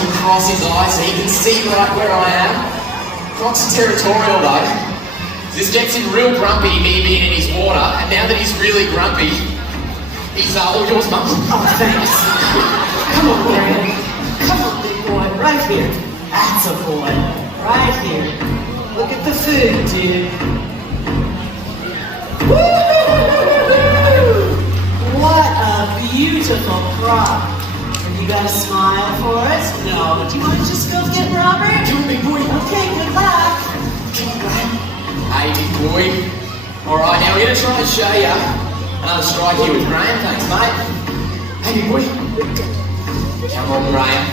to cross his eyes so he can see where I am. Croc's territorial though. This gets him real grumpy, me being in his water, and now that he's really grumpy, he's all yours, Mum. Oh, thanks. Come on, Brian. Come on, big boy. Right here. That's a boy. Right here. Look at the food, dude. Woo! What a beautiful crop. Have you got a smile for us? No. Do you want to just go get Robert? Come on, big boy. Okay, good luck. Come on, Graham. Hey, big boy. Alright, now we're going to try and show you another strike here with Graham. Thanks, mate. Hey, big boy. Come on, Graham.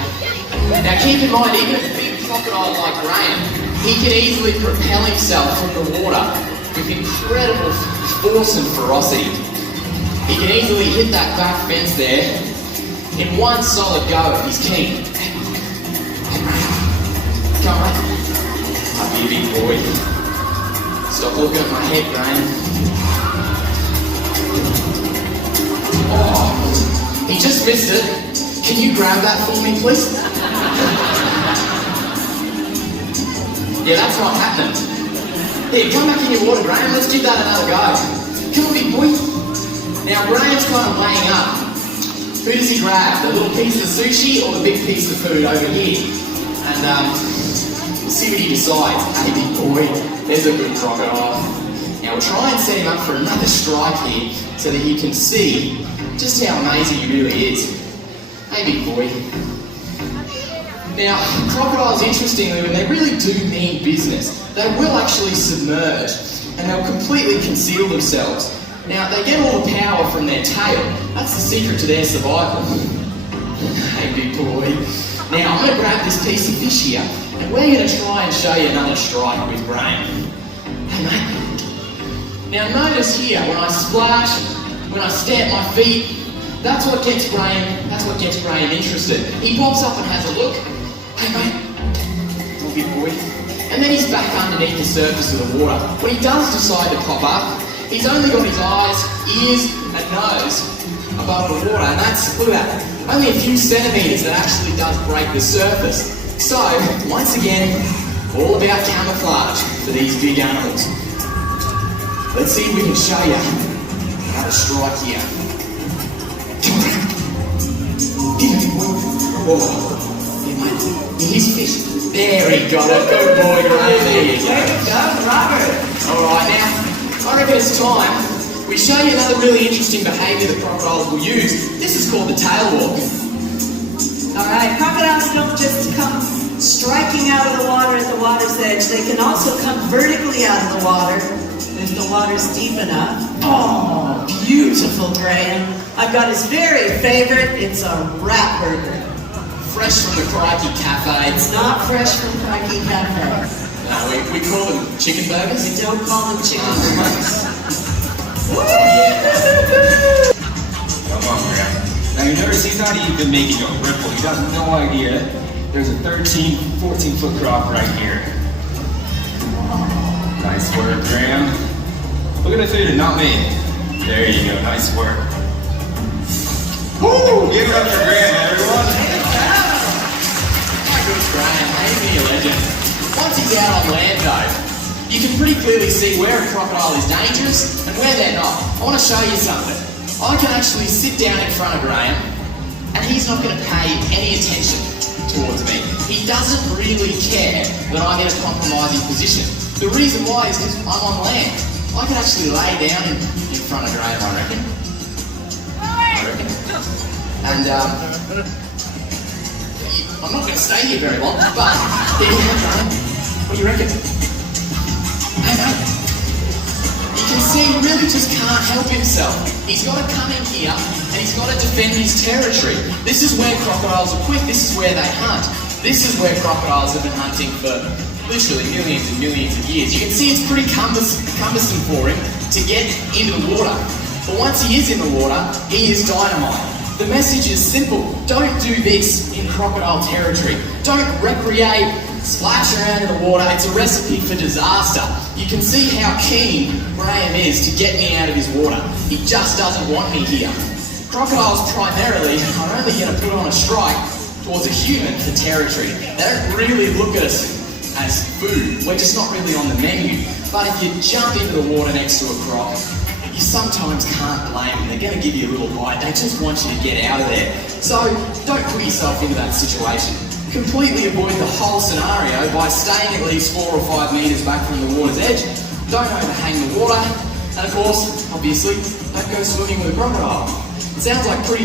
Now keep in mind, even a big crocodile like Graham, he can easily propel himself from the water with incredible force and ferocity. He can easily hit that back fence there in one solid go if he's keen. Come on, mate. Up here, big boy. Stop looking at my head, Graham. Oh, he just missed it. Can you grab that for me, please? Yeah, that's not happening. Here, come back in your water, Graham. Let's give that another go. Come on, big boy. Now, Graham's kind of weighing up. Who does he grab? The little piece of sushi or the big piece of food over here? And we'll see what he decides. Hey, big boy, there's a good crocodile. Now, we'll try and set him up for another strike here so that you can see just how amazing he really is. Hey, big boy. Now, crocodiles, interestingly, when they really do mean business, they will actually submerge and they'll completely conceal themselves. Now, they get all the power from their tail. That's the secret to their survival. Hey, big boy. Now, I'm going to grab this piece of fish here, and we're going to try and show you another strike with Graham. Hey, mate. Now, notice here, when I splash, when I stamp my feet, that's what gets Graham interested. He pops up and has a look. Hey, mate. Oh, big boy. And then he's back underneath the surface of the water. When he does decide to pop up, he's only got his eyes, ears, and nose above the water, and that's, look at that, only a few centimetres that actually does break the surface. So, once again, all about camouflage for these big animals. Let's see if we can show you how to strike here. Oh, yeah, mate. Here's fish. There he got it. Good boy, Graham. There you go. Way to go, Robert. Alright, now, I reckon it's time we show you another really interesting behaviour that crocodiles will use. This is called the tail walk. Alright, crocodiles don't just come striking out of the water at the water's edge. They can also come vertically out of the water if the water's deep enough. Oh, beautiful, Graham. I've got his very favorite. It's a rat burger. Fresh from the Crikey Cafe. It's not fresh from Crikey Cafe. No, we call them chicken burgers. We don't call them chicken burgers. Come on, Graham. Now you notice he's not even making a ripple. He has no idea. There's a 13, 14-foot croc right here. Nice work, Graham. Look at the food and not me. There you go. Nice work. Woo! Give it up for Graham, everyone. My good Graham, ain't he a legend? Once he's out on land though, you can pretty clearly see where a crocodile is dangerous and where they're not. I want to show you something. I can actually sit down in front of Graham and he's not going to pay any attention towards me. He doesn't really care that I'm in a compromising position. The reason why is because I'm on land. I can actually lay down in front of Graham, I reckon. And I'm not going to stay here very long, but there you go, Graham. What do you reckon? Hey, mate. You can see he really just can't help himself. He's got to come in here and he's got to defend his territory. This is where crocodiles are quick. This is where they hunt. This is where crocodiles have been hunting for literally millions and millions of years. You can see it's pretty cumbersome for him to get into the water. But once he is in the water, he is dynamite. The message is simple. Don't do this in crocodile territory. Don't recreate, splash around in the water. It's a recipe for disaster. You can see how keen Graham is to get me out of his water. He just doesn't want me here. Crocodiles primarily are only going to put on a strike towards a human for territory. They don't really look at us as food. We're just not really on the menu. But if you jump into the water next to a croc, you sometimes can't blame them. They're going to give you a little bite. They just want you to get out of there. So don't put yourself into that situation. Completely avoid the whole scenario by staying at least 4 or 5 metres back from the water's edge. Don't overhang the water. And of course, obviously, don't go swimming with a crocodile. It sounds like pretty